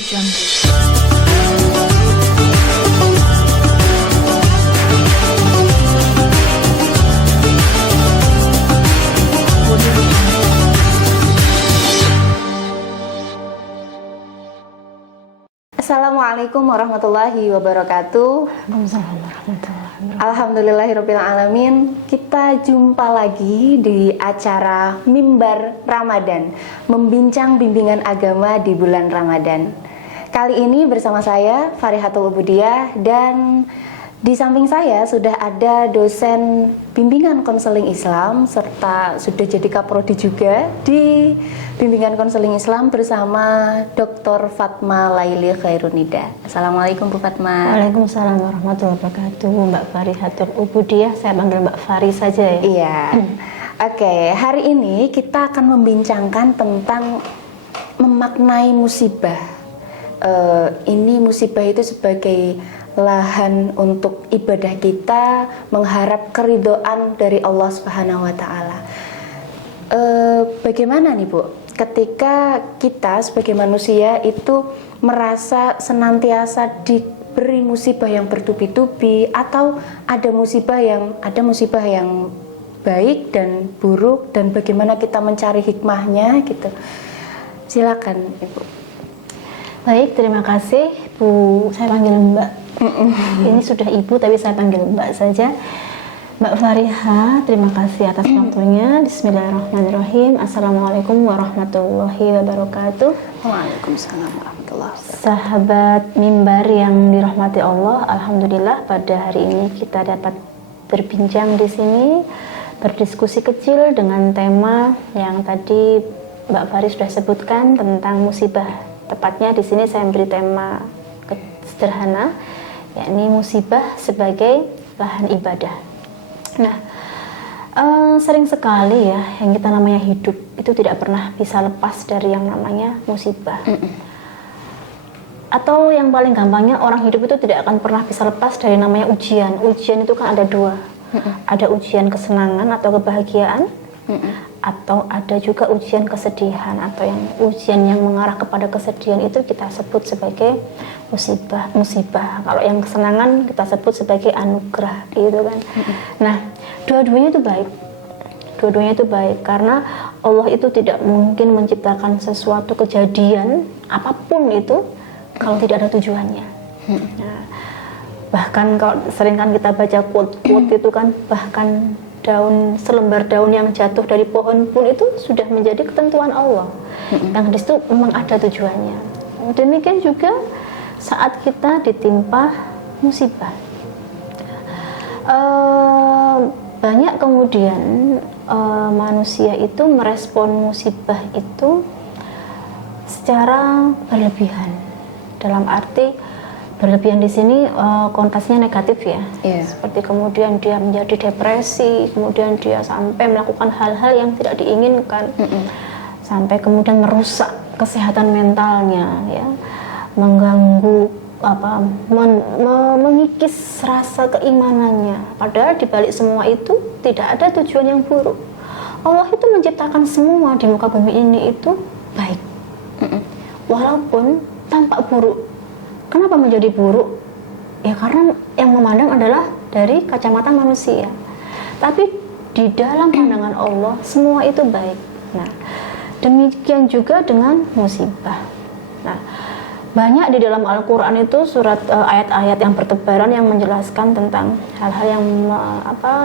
Jungle. Assalamualaikum warahmatullahi wabarakatuh. Waalaikumsalam warahmatullahi wabarakatuh. Alhamdulillahirabbil alamin. Kita jumpa lagi di acara Mimbar Ramadan, membincang bimbingan agama di bulan Ramadan. Kali ini bersama saya Farihatul Ubudiyah, dan di samping saya sudah ada dosen bimbingan konseling Islam serta sudah jadi kaprodi juga di bimbingan konseling Islam bersama Dr. Fatma Laili Khairunida. Assalamualaikum Bu Fatma. Waalaikumsalam warahmatullahi wabarakatuh. Mbak Farihatul Ubudiyah, saya panggil Mbak Fari saja ya. Iya. Oke, hari ini kita akan membincangkan tentang memaknai musibah. Ini musibah itu sebagai lahan untuk ibadah kita, mengharap keridhaan dari Allah Subhanahu wa taala. Bagaimana nih Bu, ketika kita sebagai manusia itu merasa senantiasa diberi musibah yang bertubi-tubi, atau ada musibah yang baik dan buruk, dan bagaimana kita mencari hikmahnya gitu. Silakan Ibu. Baik, terima kasih Bu. Saya panggil Mbak. Ini sudah Ibu, tapi saya panggil Mbak saja. Mbak Fariha, terima kasih atas waktunya. Bismillahirrahmanirrahim. Assalamualaikum warahmatullahi wabarakatuh. Waalaikumsalam warahmatullahi wabarakatuh. Sahabat mimbar yang dirahmati Allah, alhamdulillah pada hari ini kita dapat berbincang di sini, berdiskusi kecil dengan tema yang tadi Mbak Fari sudah sebutkan tentang musibah. Tepatnya di sini saya beri tema sederhana, yakni musibah sebagai lahan ibadah. Nah, sering sekali ya yang kita namanya hidup itu tidak pernah bisa lepas dari yang namanya musibah. Atau yang paling gampangnya, orang hidup itu tidak akan pernah bisa lepas dari namanya ujian. Ujian itu kan ada dua. Ada ujian kesenangan atau kebahagiaan, atau ada juga ujian kesedihan, atau yang ujian yang mengarah kepada kesedihan itu kita sebut sebagai musibah. Kalau yang kesenangan kita sebut sebagai anugerah, gitu kan. Nah, dua-duanya itu baik karena Allah itu tidak mungkin menciptakan sesuatu kejadian apapun itu kalau tidak ada tujuannya. Nah, bahkan kalau sering kan kita baca quote itu kan, bahkan selembar daun yang jatuh dari pohon pun itu sudah menjadi ketentuan Allah. Yang di situ memang ada tujuannya. Demikian juga saat kita ditimpa musibah. Banyak kemudian manusia itu merespon musibah itu secara berlebihan. Dalam arti berlebihan di sini konotasinya negatif ya. Seperti kemudian dia menjadi depresi, kemudian dia sampai melakukan hal-hal yang tidak diinginkan, sampai kemudian merusak kesehatan mentalnya, ya, mengganggu mengikis rasa keimanannya. Padahal di balik semua itu tidak ada tujuan yang buruk. Allah itu menciptakan semua di muka bumi ini itu baik, walaupun tampak buruk. Kenapa menjadi buruk? Ya karena yang memandang adalah dari kacamata manusia. Tapi di dalam pandangan Allah semua itu baik. Nah, demikian juga dengan musibah. Nah, banyak di dalam Al-Quran itu surat ayat-ayat yang bertebaran yang menjelaskan tentang hal-hal yang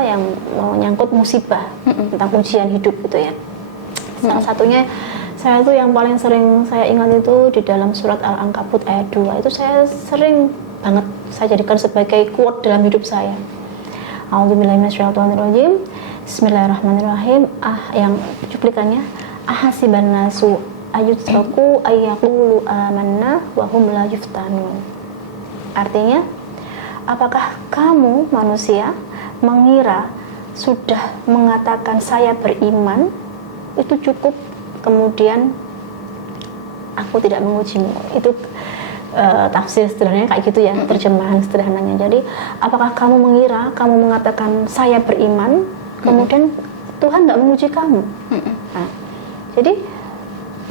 yang menyangkut musibah, tentang ujian hidup gitu ya. Salah satunya saya tuh yang paling sering saya ingat itu di dalam surat Al-Ankabut ayat 2. Itu saya sering banget saya jadikan sebagai quote dalam hidup saya. A'udzubillahi minasyaitonirrajim. Bismillahirrahmanirrahim. Yang cuplikannya, ahasiban nasu ayutraku ayyaqulu amanna wa hum la yuftanun. Artinya, apakah kamu manusia mengira sudah mengatakan saya beriman itu cukup, kemudian aku tidak mengujimu? Itu tafsir sederhananya kayak gitu ya, terjemahan sederhananya. Jadi apakah kamu mengira, kamu mengatakan saya beriman, kemudian Tuhan nggak menguji kamu? Nah, jadi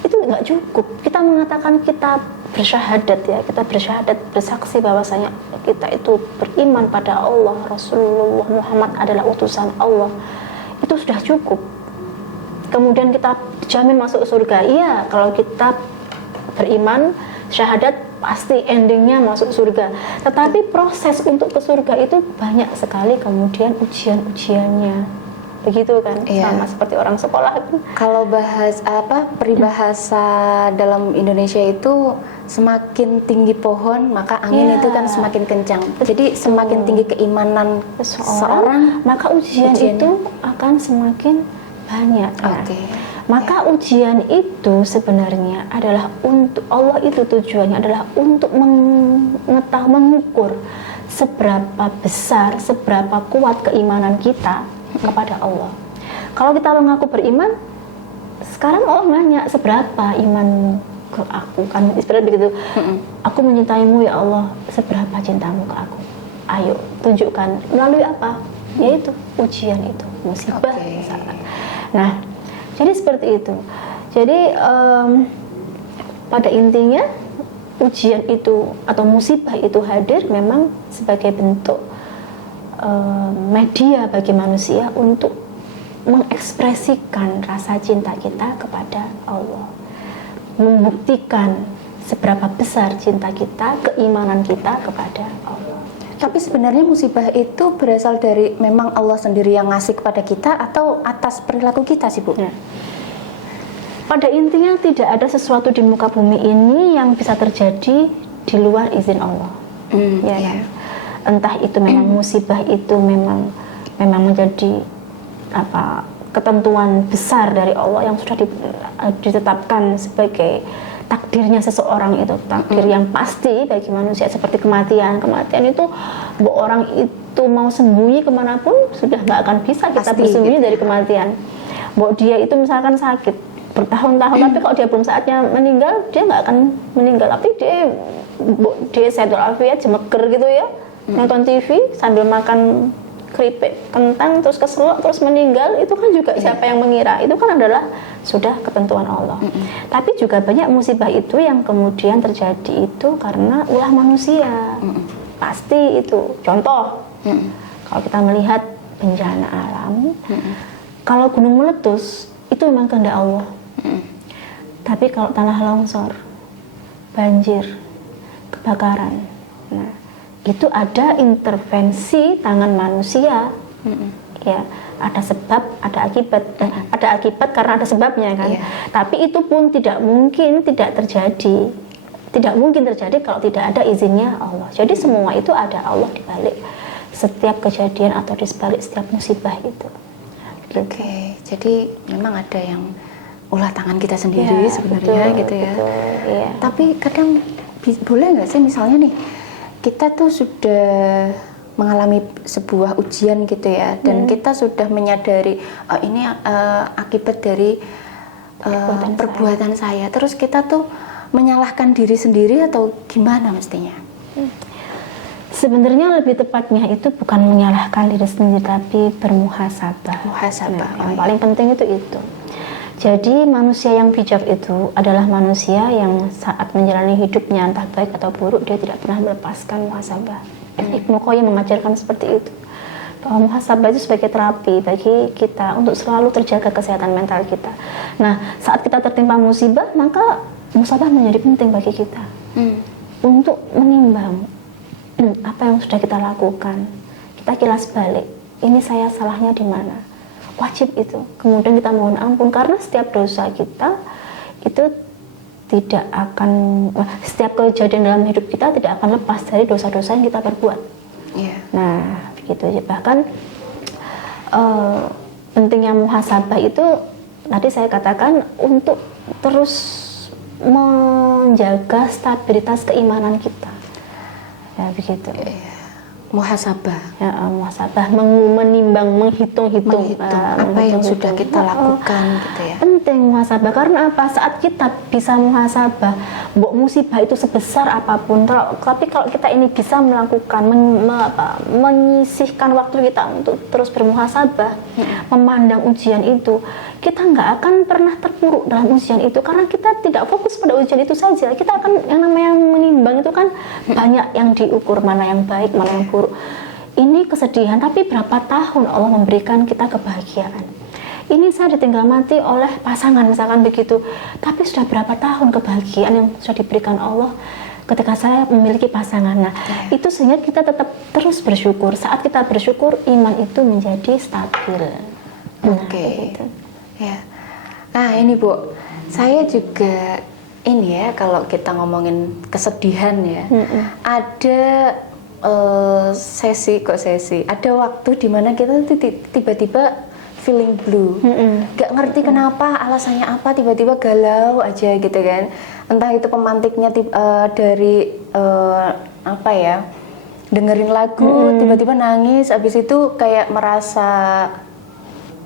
itu nggak cukup. Kita mengatakan kita bersyahadat ya, kita bersyahadat, bersaksi bahwasanya kita itu beriman pada Allah, Rasulullah Muhammad adalah utusan Allah, itu sudah cukup. Kemudian kita jamin masuk surga. Iya, kalau kita beriman, syahadat, pasti endingnya masuk surga. Tetapi proses untuk ke surga itu banyak sekali kemudian ujian-ujiannya. Begitu kan, sama seperti orang sekolah. Kalau peribahasa dalam Indonesia itu semakin tinggi pohon maka angin itu kan semakin kencang. Jadi semakin tinggi keimanan seseorang maka ujian itu akan semakin banyak. Maka ujian itu sebenarnya adalah untuk Allah, itu tujuannya adalah untuk mengukur seberapa besar, seberapa kuat keimanan kita kepada Allah. Kalau kita mengaku beriman, sekarang Allah nanya seberapa imanmu ke aku, kan seperti begitu. Aku mencintaimu ya Allah, seberapa cintamu ke aku? Ayo tunjukkan. Melalui apa? Yaitu ujian itu, musibah misalkan. Nah, jadi seperti itu. Jadi pada intinya ujian itu atau musibah itu hadir memang sebagai bentuk media bagi manusia untuk mengekspresikan rasa cinta kita kepada Allah, membuktikan seberapa besar cinta kita, keimanan kita kepada Allah. Tapi sebenarnya musibah itu berasal dari memang Allah sendiri yang ngasih kepada kita atau atas perilaku kita sih, Bu? Pada intinya tidak ada sesuatu di muka bumi ini yang bisa terjadi di luar izin Allah. Entah itu memang musibah itu memang menjadi ketentuan besar dari Allah yang sudah ditetapkan sebagai takdirnya seseorang, itu takdir yang pasti bagi manusia, seperti kematian itu orang itu mau sembunyi kemanapun sudah nggak akan bisa kita bersembunyi dari kematian. Dia itu misalkan sakit bertahun-tahun, tapi kalau dia belum saatnya meninggal, dia nggak akan meninggal, tapi dia sehat walafiat, jemeger gitu ya, nonton TV sambil makan keripik kentang terus keselak terus meninggal, itu kan juga siapa yang mengira, itu kan adalah sudah ketentuan Allah. Tapi juga banyak musibah itu yang kemudian terjadi itu karena ulah manusia. Pasti itu. Contoh, kalau kita melihat bencana alam, kalau gunung meletus itu memang kehendak Allah. Tapi kalau tanah longsor, banjir, kebakaran, nah itu ada intervensi tangan manusia. Ya, ada sebab, ada akibat. Ada akibat karena ada sebabnya kan. Tapi itu pun tidak mungkin tidak terjadi. Tidak mungkin terjadi kalau tidak ada izinnya Allah. Jadi semua itu ada Allah di balik setiap kejadian atau di balik setiap musibah itu. Oke, jadi memang ada yang ulah tangan kita sendiri sebenarnya, betul, gitu ya. Betul, Tapi kadang boleh nggak sih misalnya nih, kita tuh sudah mengalami sebuah ujian gitu ya, dan kita sudah menyadari ini akibat dari perbuatan saya. Terus kita tuh menyalahkan diri sendiri atau gimana mestinya? Sebenarnya lebih tepatnya itu bukan menyalahkan diri sendiri, tapi bermuhasabah. Yang paling penting itu. Jadi manusia yang bijak itu adalah manusia yang saat menjalani hidupnya entah baik atau buruk, dia tidak pernah melepaskan muhasabah. Ibnu Qayyim mengajarkan seperti itu, bahwa muhasabah itu sebagai terapi bagi kita untuk selalu terjaga kesehatan mental kita. Nah, saat kita tertimpa musibah, maka muhasabah menjadi penting bagi kita untuk menimbang apa yang sudah kita lakukan. Kita kilas balik, ini saya salahnya di mana? Wajib itu. Kemudian kita mohon ampun, karena setiap dosa kita itu tidak akan, setiap kejadian dalam hidup kita tidak akan lepas dari dosa-dosa yang kita perbuat. Nah, begitu ya. Bahkan pentingnya muhasabah itu tadi saya katakan untuk terus menjaga stabilitas keimanan kita. Ya begitu. muhasabah. Ya, muhasabah, menimbang, menghitung Apa yang sudah kita lakukan gitu ya. Penting muhasabah karena apa? Saat kita bisa muhasabah, musibah itu sebesar apapun, tapi kalau kita ini bisa melakukan menyisihkan waktu kita untuk terus bermuhasabah, memandang ujian itu, kita nggak akan pernah terpuruk dalam ujian itu karena kita tidak fokus pada ujian itu saja. Kita akan yang namanya menimbang itu kan banyak yang diukur, mana yang baik, mana yang buruk. Ini kesedihan, tapi berapa tahun Allah memberikan kita kebahagiaan. Ini saya ditinggal mati oleh pasangan misalkan begitu, tapi sudah berapa tahun kebahagiaan yang sudah diberikan Allah ketika saya memiliki pasangan. Nah, itu sehingga kita tetap terus bersyukur. Saat kita bersyukur, iman itu menjadi stabil. Oke. Ya. Nah, ini Bu, saya juga ini ya, kalau kita ngomongin kesedihan ya, ada ada waktu dimana kita tiba-tiba feeling blue, gak ngerti kenapa, alasannya apa, tiba-tiba galau aja gitu kan. Entah itu pemantiknya dari apa ya, dengerin lagu, tiba-tiba nangis, habis itu kayak merasa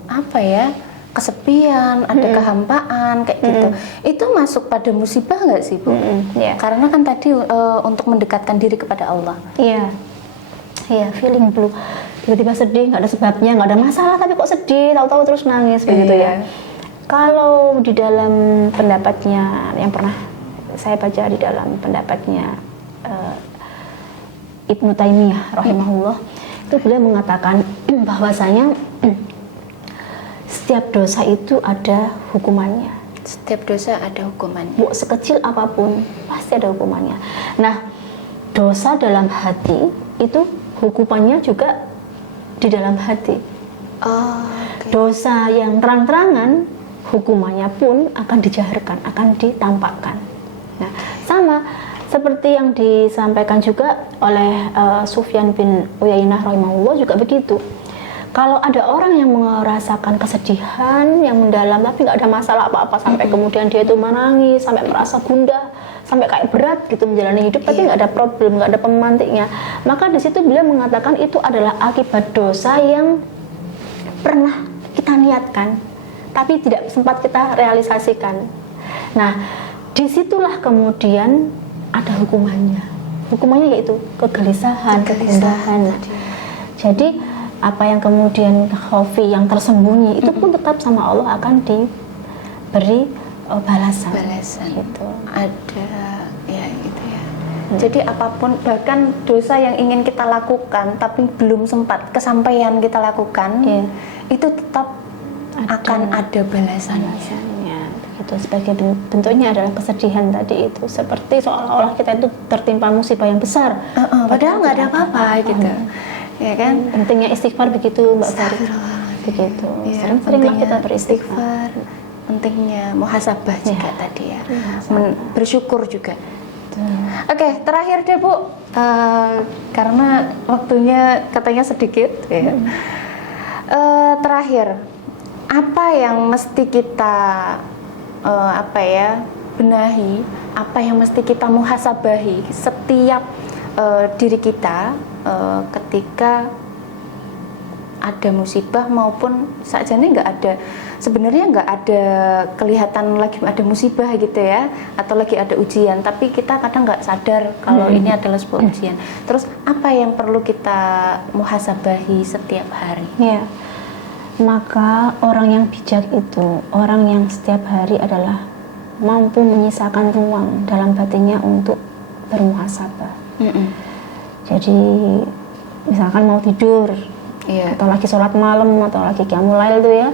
apa ya, kesepian, ada kehampaan kayak gitu. Itu masuk pada musibah nggak sih Bu? Yeah. Karena kan tadi untuk mendekatkan diri kepada Allah. Iya, feeling blue, tiba-tiba sedih, nggak ada sebabnya, nggak ada masalah, tapi kok sedih, tahu-tahu terus nangis begitu ya. Kalau di dalam pendapatnya yang pernah saya baca, di dalam pendapatnya Ibnu Taimiyah rahimahullah, itu beliau mengatakan bahwasanya setiap dosa itu ada hukumannya. Setiap dosa ada hukumannya. Sekecil apapun pasti ada hukumannya. Nah, dosa dalam hati itu hukumannya juga di dalam hati. Dosa yang terang-terangan hukumannya pun akan dijaharkan, akan ditampakkan. Nah, sama seperti yang disampaikan juga oleh Sufyan bin Uyainah rahimahullah juga begitu. Kalau ada orang yang merasakan kesedihan yang mendalam tapi nggak ada masalah apa-apa sampai kemudian dia itu menangis, sampai merasa gundah, sampai kayak berat gitu menjalani hidup, tapi nggak ada problem, nggak ada pemantiknya, maka di situ beliau mengatakan itu adalah akibat dosa yang pernah kita niatkan tapi tidak sempat kita realisasikan. Nah, disitulah kemudian ada hukumannya. Hukumannya yaitu kegelisahan, kegundahan. Jadi apa yang kemudian khofi yang tersembunyi itu pun tetap sama Allah akan diberi balasan. Gitu. Ada ya gitu ya. Jadi apapun, bahkan dosa yang ingin kita lakukan tapi belum sempat kesampaian kita lakukan, itu tetap akan ada balasannya. Gitu. Sebagai bentuknya adalah kesedihan tadi itu, seperti seolah-olah kita itu tertimpa musibah yang besar, padahal nggak ada apa-apa gitu. Ya kan, pentingnya istighfar begitu Mbak Fari, begitu ya, sering-seringlah kita beristighfar, pentingnya muhasabah juga tadi ya, bersyukur juga. Oke, terakhir deh Bu, karena waktunya katanya sedikit ya. Terakhir, apa yang mesti kita benahi, apa yang mesti kita muhasabahi setiap diri kita ketika ada musibah maupun sakjane sebenarnya nggak ada kelihatan lagi ada musibah gitu ya, atau lagi ada ujian, tapi kita kadang nggak sadar kalau ini adalah sebuah ujian. Terus apa yang perlu kita muhasabahi setiap hari? Ya, maka orang yang bijak itu orang yang setiap hari adalah mampu menyisakan ruang dalam batinnya untuk bermuhasabah. Jadi misalkan mau tidur, atau lagi sholat malam, atau lagi qiyamul lail itu ya,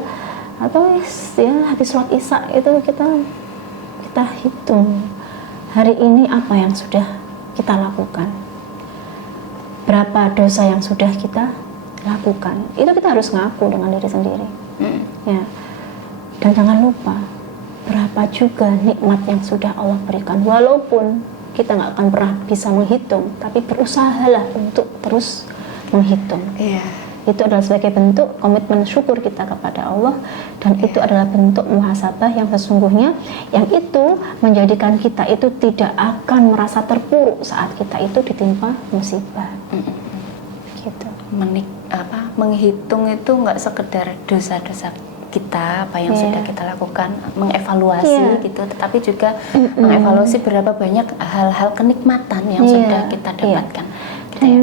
atau ya habis sholat isya itu kita hitung hari ini apa yang sudah kita lakukan, berapa dosa yang sudah kita lakukan. Itu kita harus ngaku dengan diri sendiri. Ya. Dan jangan lupa berapa juga nikmat yang sudah Allah berikan, walaupun kita nggak akan pernah bisa menghitung, tapi berusahalah untuk terus menghitung. Itu adalah sebagai bentuk komitmen syukur kita kepada Allah, dan itu adalah bentuk muhasabah yang sesungguhnya, yang itu menjadikan kita itu tidak akan merasa terpuruk saat kita itu ditimpa musibah. gitu. Menghitung itu nggak sekedar dosa-dosa kita apa yang sudah kita lakukan, mengevaluasi gitu, tetapi juga mengevaluasi berapa banyak hal-hal kenikmatan yang sudah kita dapatkan. Gitu ya.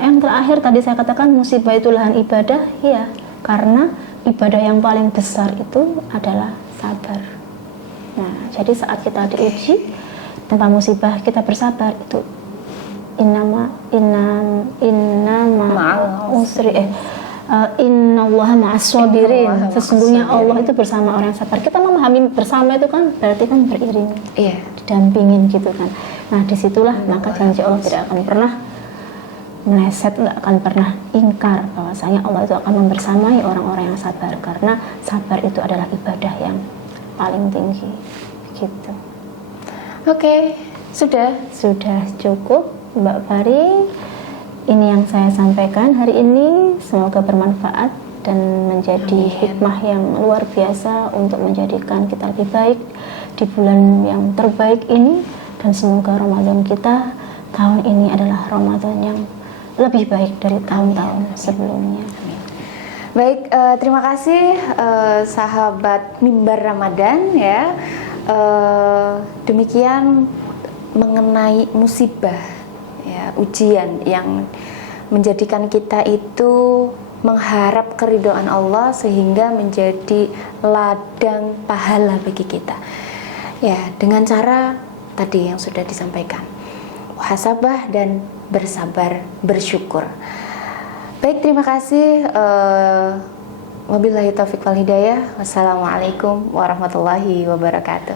Yang terakhir tadi saya katakan musibah itu lahan ibadah, ya, karena ibadah yang paling besar itu adalah sabar. Nah, jadi saat kita diuji tanpa musibah kita bersabar itu innallaha ma'as sabirin. Sesungguhnya Allah itu bersama orang yang sabar. Kita memahami bersama itu kan berarti kan beriring, didampingin gitu kan. Nah, disitulah maka janji Allah tidak akan pernah meleset, nggak akan pernah ingkar bahwasanya Allah itu akan membersamai orang-orang yang sabar, karena sabar itu adalah ibadah yang paling tinggi gitu. Oke, sudah cukup Mbak Fari. Ini yang saya sampaikan hari ini, semoga bermanfaat dan menjadi hikmah yang luar biasa untuk menjadikan kita lebih baik di bulan yang terbaik ini, dan semoga Ramadan kita tahun ini adalah Ramadan yang lebih baik dari tahun-tahun sebelumnya. Baik, terima kasih sahabat Mimbar Ramadan ya. Demikian mengenai musibah ya, ujian yang menjadikan kita itu mengharap keridhaan Allah sehingga menjadi ladang pahala bagi kita. Ya, dengan cara tadi yang sudah disampaikan, muhasabah dan bersabar, bersyukur. Baik, terima kasih. Wabillahi taufiq wal hidayah. Wassalamualaikum warahmatullahi wabarakatuh.